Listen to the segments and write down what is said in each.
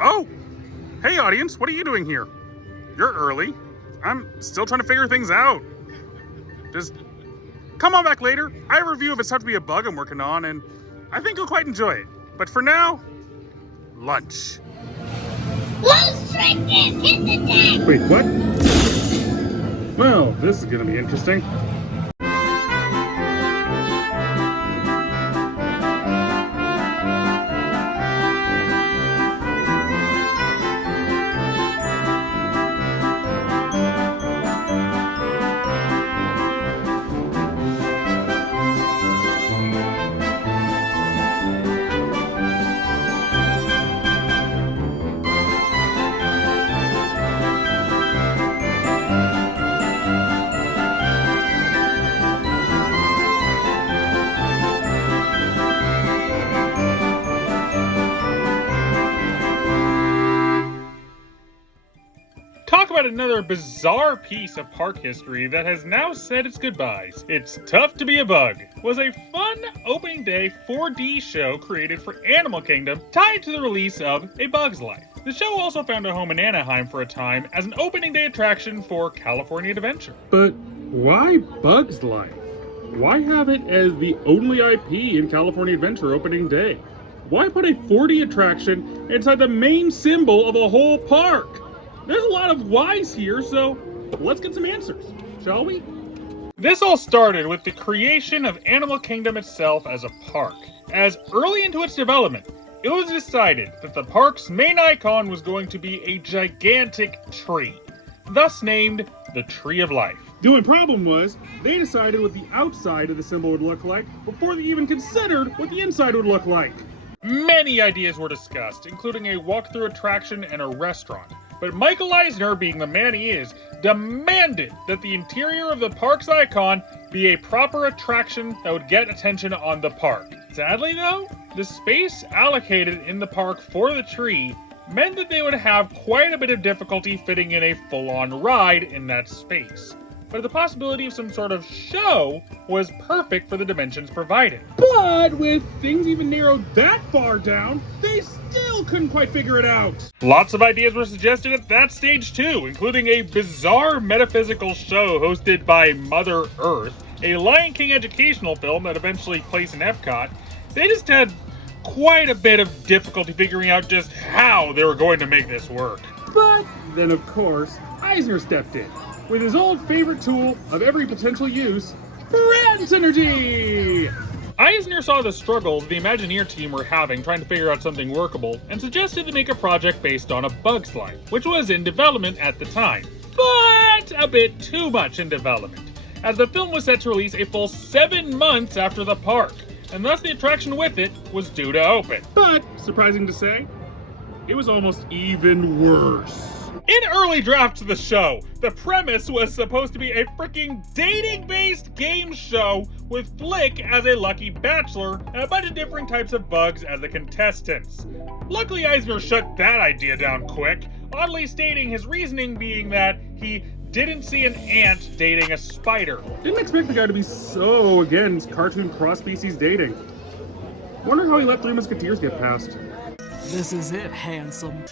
Oh! Hey audience, what are you doing here? You're early. I'm still trying to figure things out. Just come on back later. I have a review of It's Tough to Be a Bug I'm working on, and I think you'll quite enjoy it. But for now, lunch. Let's shrink this! Hit the deck! Wait, what? Well, this is gonna be interesting. Talk about another bizarre piece of park history that has now said its goodbyes. It's Tough to Be a Bug was a fun opening day 4D show created for Animal Kingdom tied to the release of A Bug's Life. The show also found a home in Anaheim for a time as an opening day attraction for California Adventure. But why Bug's Life? Why have it as the only IP in California Adventure opening day? Why put a 4D attraction inside the main symbol of a whole park? There's a lot of whys here, so let's get some answers, shall we? This all started with the creation of Animal Kingdom itself as a park. As early into its development, it was decided that the park's main icon was going to be a gigantic tree, thus named the Tree of Life. The only problem was, they decided what the outside of the symbol would look like before they even considered what the inside would look like. Many ideas were discussed, including a walkthrough attraction and a restaurant. But Michael Eisner, being the man he is, demanded that the interior of the park's icon be a proper attraction that would get attention on the park. Sadly though, the space allocated in the park for the tree meant that they would have quite a bit of difficulty fitting in a full-on ride in that space. But the possibility of some sort of show was perfect for the dimensions provided. But with things even narrowed that far down, they still couldn't quite figure it out. Lots of ideas were suggested at that stage too, including a bizarre metaphysical show hosted by Mother Earth, a Lion King educational film that eventually placed in Epcot. They just had quite a bit of difficulty figuring out just how they were going to make this work. But then of course, Eisner stepped in with his old favorite tool of every potential use, brand synergy! Eisner saw the struggles the Imagineer team were having trying to figure out something workable and suggested they make a project based on A Bug's Life, which was in development at the time, but a bit too much in development, as the film was set to release a full 7 months after the park, and thus the attraction with it was due to open. But, surprising to say, it was almost even worse. In early drafts of the show, the premise was supposed to be a freaking dating-based game show with Flick as a lucky bachelor and a bunch of different types of bugs as the contestants. Luckily, Eisner shut that idea down quick, oddly stating his reasoning being that he didn't see an ant dating a spider. Didn't expect the guy to be so against cartoon cross-species dating. Wonder how he let Three Musketeers get past. This is it, handsome.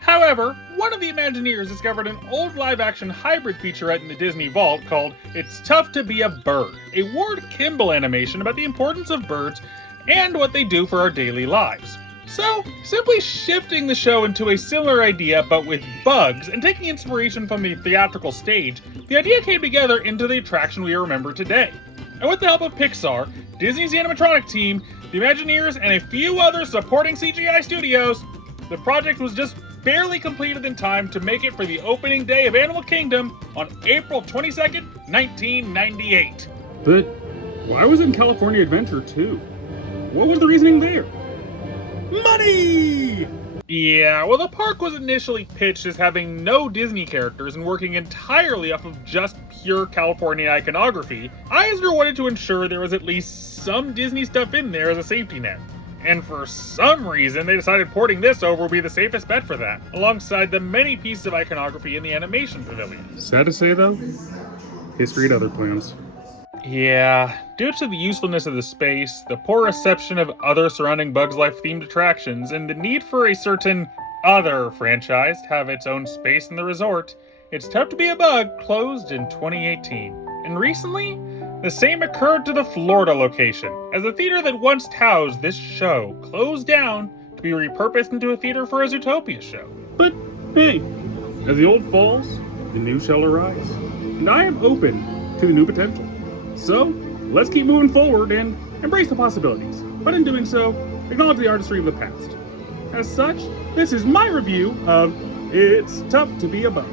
However, one of the Imagineers discovered an old live-action hybrid featurette in the Disney Vault called It's Tough to Be a Bird, a Ward Kimball animation about the importance of birds and what they do for our daily lives. So, simply shifting the show into a similar idea but with bugs and taking inspiration from the theatrical stage, the idea came together into the attraction we remember today. And with the help of Pixar, Disney's animatronic team, the Imagineers, and a few other supporting CGI studios, the project was just barely completed in time to make it for the opening day of Animal Kingdom on April 22nd, 1998. But why was it in California Adventure too? What was the reasoning there? Money! Yeah, well, the park was initially pitched as having no Disney characters and working entirely off of just pure California iconography. Eisner wanted to ensure there was at least some Disney stuff in there as a safety net. And for some reason, they decided porting this over would be the safest bet for that, alongside the many pieces of iconography in the animation pavilion. Sad to say though, history had other plans. Yeah, due to the usefulness of the space, the poor reception of other surrounding Bugs Life themed attractions, and the need for a certain other franchise to have its own space in the resort, It's Tough to Be a Bug closed in 2018. And recently, the same occurred to the Florida location, as the theater that once housed this show closed down to be repurposed into a theater for a Zootopia show. But hey, as the old falls, the new shall arise. And I am open to the new potential. So, let's keep moving forward and embrace the possibilities. But in doing so, acknowledge the artistry of the past. As such, this is my review of It's Tough to Be a Bug.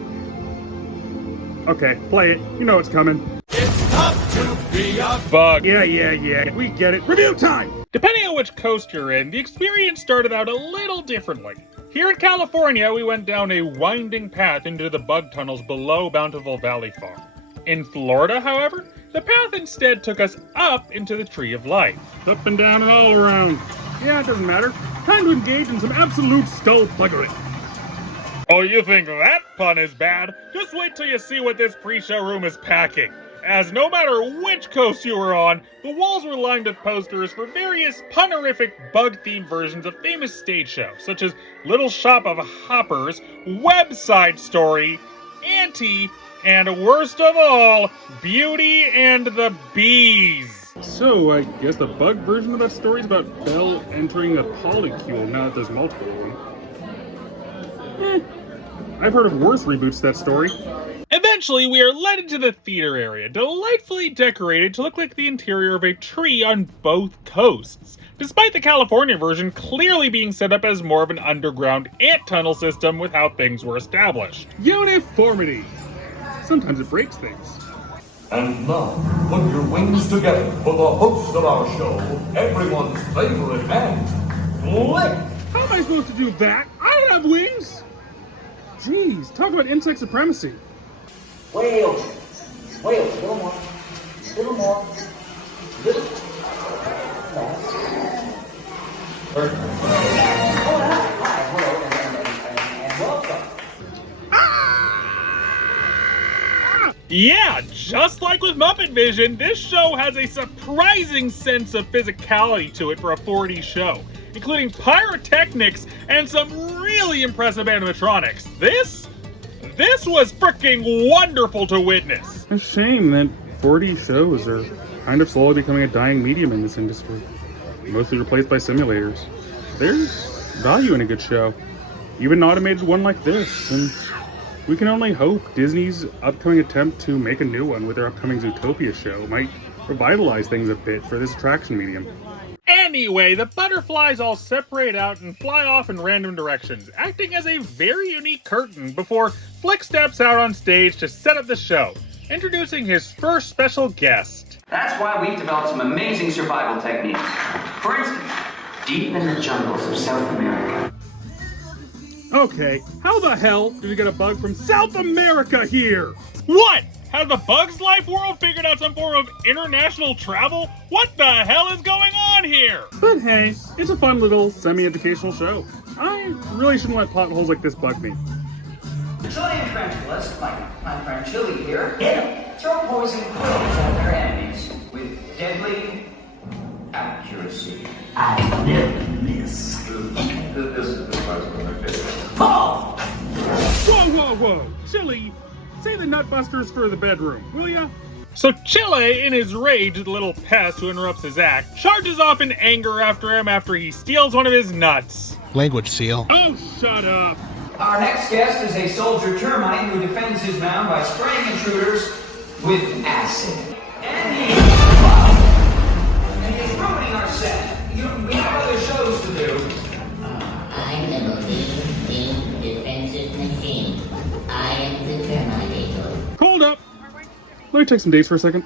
Okay, play it. You know it's coming. It's tough to be a Bug. Yeah. We get it. Review time! Depending on which coast you're in, the experience started out a little differently. Here in California, we went down a winding path into the bug tunnels below Bountiful Valley Farm. In Florida, however, the path instead took us up into the Tree of Life. Up and down and all around. Yeah, it doesn't matter. Time to engage in some absolute skullbuggery. Oh, you think that pun is bad? Just wait till you see what this pre-show room is packing. As no matter which coast you were on, the walls were lined with posters for various pun-orific bug-themed versions of famous stage shows, such as Little Shop of Hoppers, Web Side Story, Auntie, and worst of all, Beauty and the Bees. So, I guess the bug version of that story is about Belle entering a polycule now that there's multiple of them. I've heard of worse reboots to that story. Eventually, we are led into the theater area, delightfully decorated to look like the interior of a tree on both coasts, despite the California version clearly being set up as more of an underground ant tunnel system with how things were established. Uniformity! Sometimes it breaks things. And now, put your wings together for the host of our show, everyone's favorite ant, Lick. How am I supposed to do that? I don't have wings! Jeez, talk about insect supremacy. Whales, a little more, little. Perfect. Hi, hello, and welcome. Yeah, just like with Muppet Vision, this show has a surprising sense of physicality to it for a 4D show, including pyrotechnics and some really impressive animatronics. This was freaking wonderful to witness. A shame that 4D shows are kind of slowly becoming a dying medium in this industry, mostly replaced by simulators. There's value in a good show, even an automated one like this, and we can only hope Disney's upcoming attempt to make a new one with their upcoming Zootopia show might revitalize things a bit for this attraction medium. Anyway, the butterflies all separate out and fly off in random directions, acting as a very unique curtain before Flick steps out on stage to set up the show, introducing his first special guest. That's why we've developed some amazing survival techniques. For instance, deep in the jungles of South America. Okay, how the hell did we get a bug from South America here? What? Has the Bugs Life world figured out some form of international travel? What the hell is going on here? But hey, it's a fun little semi-educational show. I really shouldn't let plot holes like this bug me. Chilean tarantulas, like my friend Chili here, throw poison quills at their enemies with deadly accuracy. I never miss. This part's one of my favorites. Paul! Whoa! Chili, say the nutbusters for the bedroom, will ya? So Chile, in his rage at the little pest who interrupts his act, charges off in anger after him after he steals one of his nuts. Language seal. Oh, shut up! Our next guest is a soldier termite who defends his mound by spraying intruders with acid. And he's ruining our set. We have other shows to do. I'm the lean defensive machine. I am the Terminator. Hold up! Let me take some dates for a second.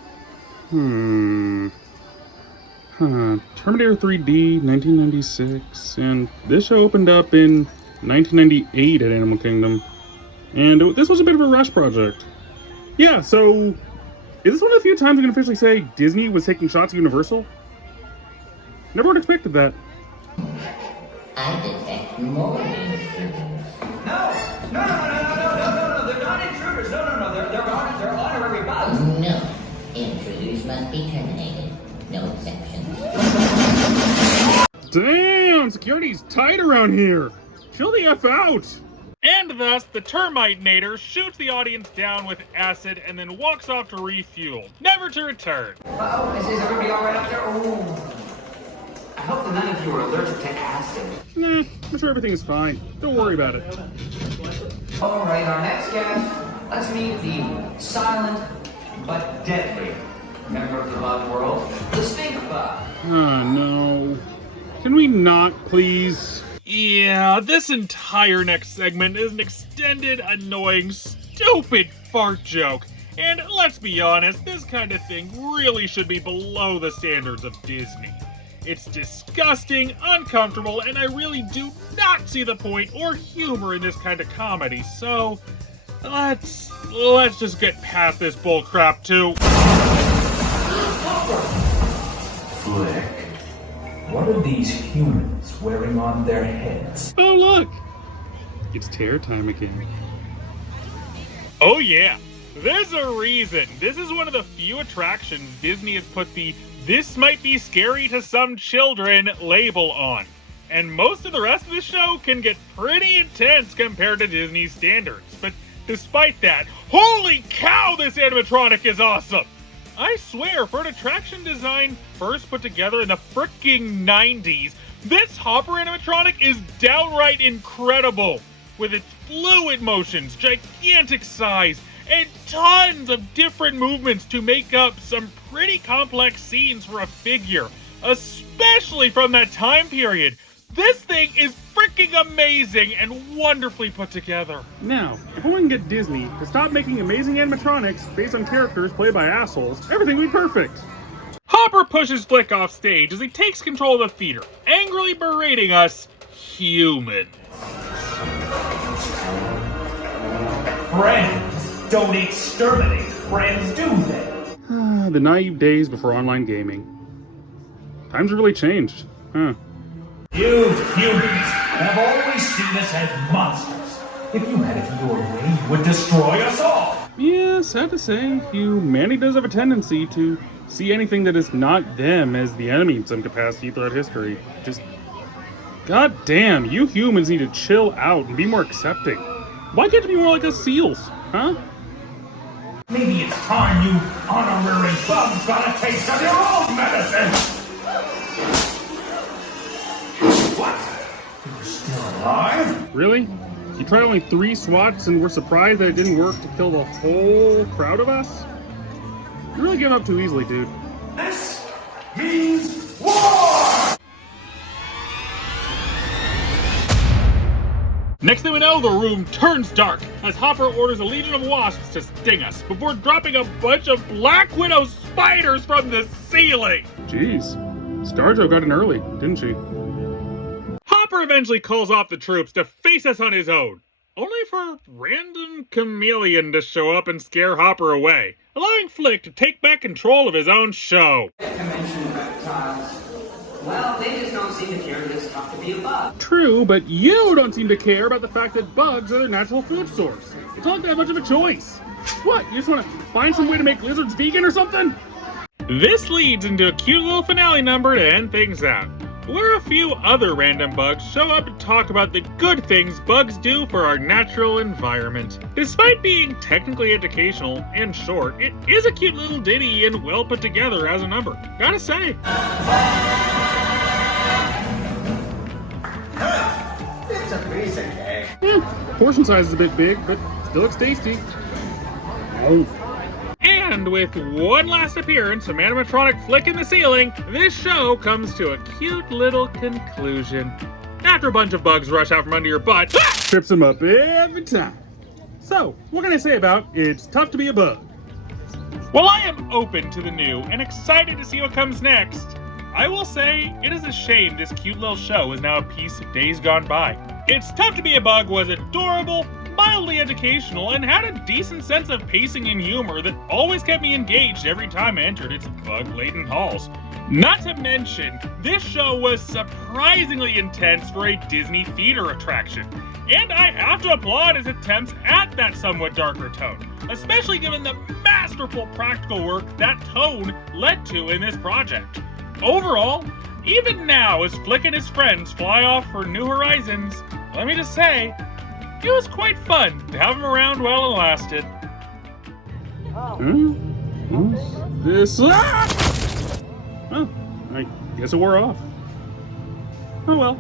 Terminator 3D, 1996, and this show opened up in 1998 at Animal Kingdom. And this was a bit of a rush project. Yeah, so is this one of the few times we can officially say Disney was taking shots at Universal? Never would have expected that. I detect more intruders. No, they're not intruders. No, they're honorary bugs. No, intruders must must be terminated. No exceptions. Damn, security's tight around here. Chill the F out. And thus, the termite nader shoots the audience down with acid and then walks off to refuel, never to return. Uh-oh, is everybody all right up there? Oh. I hope that none of you are allergic to acid. Nah, I'm sure everything is fine. Don't worry about it. All right, our next guest. Let's meet the silent but deadly member of the bug world, the stink bug. Oh, no. Can we not, please? Yeah, this entire next segment is an extended, annoying, stupid fart joke. And let's be honest, this kind of thing really should be below the standards of Disney. It's disgusting, uncomfortable, and I really do not see the point or humor in this kind of comedy, so let's just get past this bullcrap too. Flick, what are these humans wearing on their heads? Oh look! It's tear time again. Oh yeah, there's a reason. This is one of the few attractions Disney has put the "this might be scary to some children" label on. And most of the rest of the show can get pretty intense compared to Disney's standards. But despite that, holy cow, this animatronic is awesome! I swear, for an attraction design first put together in the fricking 90s, this Hopper animatronic is downright incredible! With its fluid motions, gigantic size, and tons of different movements to make up some pretty complex scenes for a figure, especially from that time period. This thing is freaking amazing and wonderfully put together. Now, if we can get Disney to stop making amazing animatronics based on characters played by assholes, everything will be perfect. Hopper pushes Flick off stage as he takes control of the theater, angrily berating us humans. Friends don't exterminate friends, do they? The naive days before online gaming. Times have really changed, huh? You humans have always seen us as monsters. If you had it your way, you would destroy us all. Yeah, sad to say, humanity does have a tendency to see anything that is not them as the enemy in some capacity throughout history. Just, goddamn, you humans need to chill out and be more accepting. Why can't you be more like us seals, huh? Maybe it's time you honorary bugs got a taste of your own medicine. What? You're still alive? Really? You tried only 3 swats and were surprised that it didn't work to kill the whole crowd of us? You're really giving up too easily, dude. This means war! Next thing we know, the room turns dark as Hopper orders a legion of wasps to sting us before dropping a bunch of Black Widow spiders from the ceiling! Jeez, ScarJo got in early, didn't she? Hopper eventually calls off the troops to face us on his own, only for random chameleon to show up and scare Hopper away, allowing Flick to take back control of his own show. Dimension reptiles. Well, they just don't seem to care that it's tough to be a bug. True, but you don't seem to care about the fact that bugs are their natural food source. It's not that much of a choice. What, you just want to find some way to make lizards vegan or something? This leads into a cute little finale number to end things out, where a few other random bugs show up to talk about the good things bugs do for our natural environment. Despite being technically educational and short, it is a cute little ditty and well put together as a number, gotta say. It's a piece of cake. Portion size is a bit big, but still looks tasty. Oh. And with one last appearance of animatronic Flick in the ceiling, this show comes to a cute little conclusion. After a bunch of bugs rush out from under your butt, trips them up every time. So, what can I say about It's Tough to Be a Bug? While I am open to the new and excited to see what comes next, I will say it is a shame this cute little show is now a piece of Days Gone By. It's Tough to Be a Bug was adorable, mildly educational and had a decent sense of pacing and humor that always kept me engaged every time I entered its bug-laden halls. Not to mention, this show was surprisingly intense for a Disney feeder attraction, and I have to applaud his attempts at that somewhat darker tone, especially given the masterful practical work that tone led to in this project. Overall, even now as Flick and his friends fly off for new horizons, let me just say, it was quite fun to have him around while it lasted. What's this? Ah! Oh, I guess it wore off. Oh well.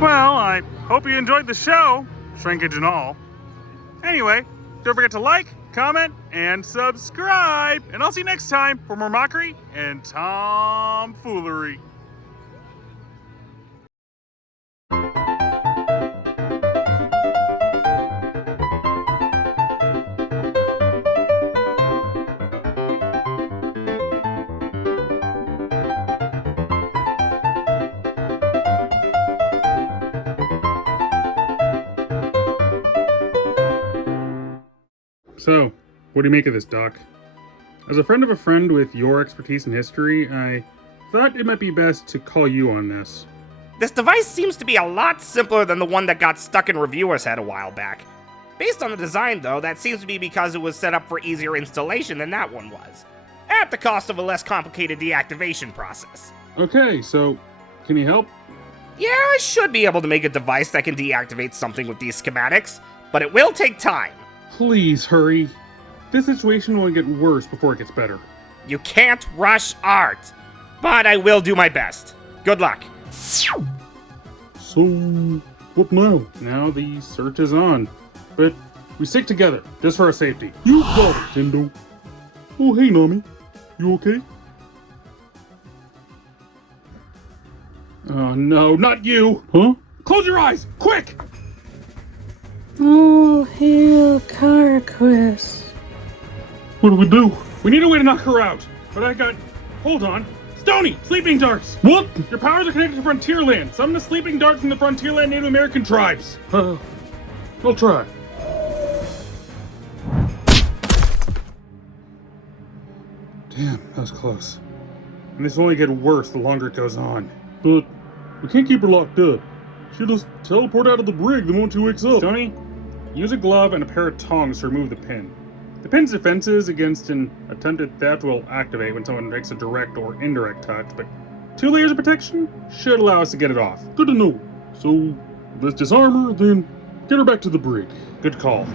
Well, I hope you enjoyed the show, shrinkage and all. Anyway, don't forget to like, comment, and subscribe. And I'll see you next time for more mockery and tomfoolery. So, what do you make of this, Doc? As a friend of a friend with your expertise in history, I thought it might be best to call you on this. This device seems to be a lot simpler than the one that got stuck in reviewers' head a while back. Based on the design, though, that seems to be because it was set up for easier installation than that one was, at the cost of a less complicated deactivation process. Okay, so, can you help? Yeah, I should be able to make a device that can deactivate something with these schematics, but it will take time. Please hurry. This situation will get worse before it gets better. You can't rush art, but I will do my best. Good luck. So, what now? Now the search is on. But we stick together, just for our safety. You got it, Tendo. Oh, hey, Nami. You okay? Oh, no, not you! Huh? Close your eyes! Quick! Oh, hail Carquest. What do we do? We need a way to knock her out. But I got... Hold on. Stony! Sleeping darts! What? Your powers are connected to Frontierland. Summon the sleeping darts from the Frontierland Native American tribes. I'll try. Damn, that was close. And this will only get worse the longer it goes on. But we can't keep her locked up. She'll just teleport out of the brig the moment she wakes up. Stony, use a glove and a pair of tongs to remove the pin. The pin's defenses against an attempted theft will activate when someone makes a direct or indirect touch, but 2 layers of protection should allow us to get it off. Good to know. So, let's disarm her, then get her back to the brig. Good call.